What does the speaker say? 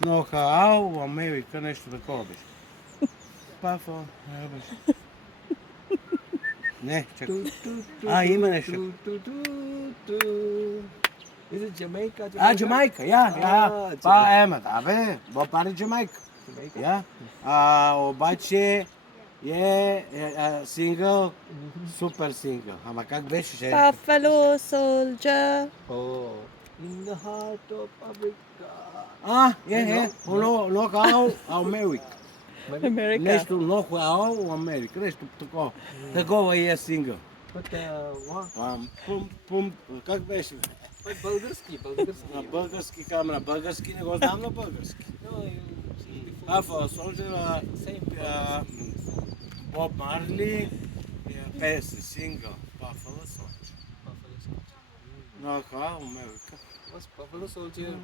know how u Amerika nešto такова беше. Пафо, не, чакай. Има нещо. Is it Jamaica? Джамайка, ja. Па, да бе, пари Джамайка. Обаче сингъл, супер сингъл. Ама как беше? Buffalo Soldier. Oh, in the heart of Africa. Нохао Америка. America. Нещо нохао Америка, нещо такова. Такова е сингъл. But what? Как беше? Български. На български камера. Български не го знам на български. No, you see before. Buffalo Soldier, Same. Bob Marley, песен, сингъл, Buffalo Soldier. Buffalo Soldier. Нохао Америка. Was Buffalo Soldier